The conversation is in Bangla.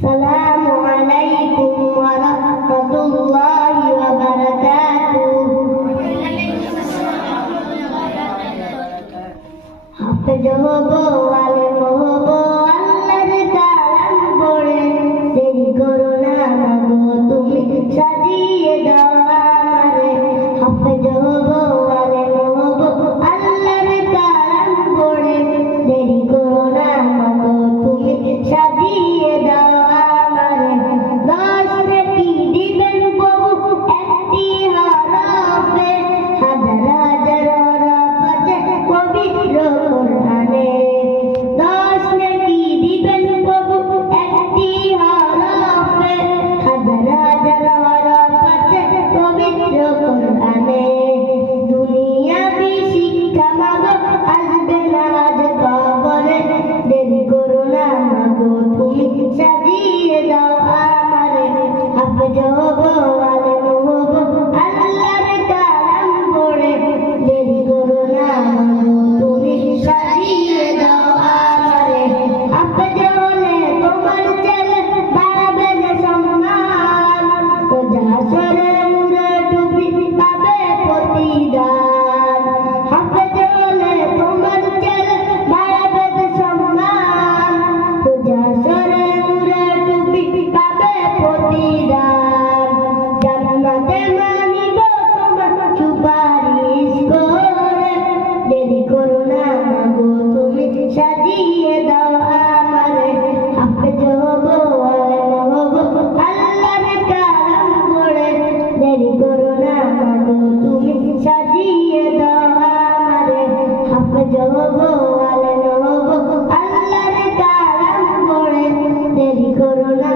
আসসালামু আলাইকুম ওয়া রাহমাতুল্লাহি ওয়া বারাকাতুহু। হাফেজ হব, আলেম হব, আল্লাহর কালাম পড়ে। দেরি করো না মাগো তুমি, সাজিয়ে দাও আমারে। হাফেজ হব, আলেম হব, আল্লাহর কালাম পড়ে। দেরি করো না মাগো তুমি, সাজিয়ে দাও আমারে। দশ নেকি দিবেন প্রভু একটি হরফে, হাজার হাজার হরফ আছে পবিত্র কোরআনে। দশ নেকি দিবেন প্রভু একটি হরফে, হাজার হাজার হরফ আছে পবিত্র কোরআনে। দুনিয়াবি শিক্ষা মাগো আসবে না আজ কবরে। দেরি করো না মাগো তুমি, সাজিয়ে দাও আমারে। হাফেজ হব, আলেম হব, আল্লাহর কালাম পড়ে। দেরি করো না মাগো তুমি, সাজিয়ে দাও আমারে। হাফেজ হলে তোমার ছেলে বাড়বে যে সম্মান, রোজা হাশরে নূরে ডুবি পাবে প্রতিদান। হাফেজ হলে তোমার ছেলে বাড়বে যে সম্মান, রোজা হাশরে নূরে ডুবি পাবে প্রতিদান। জান্নাতে মানিব তোমার সুপারিশ করে। দেরি করো না মাগো তুমি, সাজিয়ে দাও আমারে। হাফেজ হব, আলেম হব, আল্লাহর কালাম পড়ে। দেরি করো না মাগো তুমি, সাজিয়ে দাও আমারে। হাফেজ হব, আলেম হব, আল্লাহর কালাম পড়ে। দেরি করো না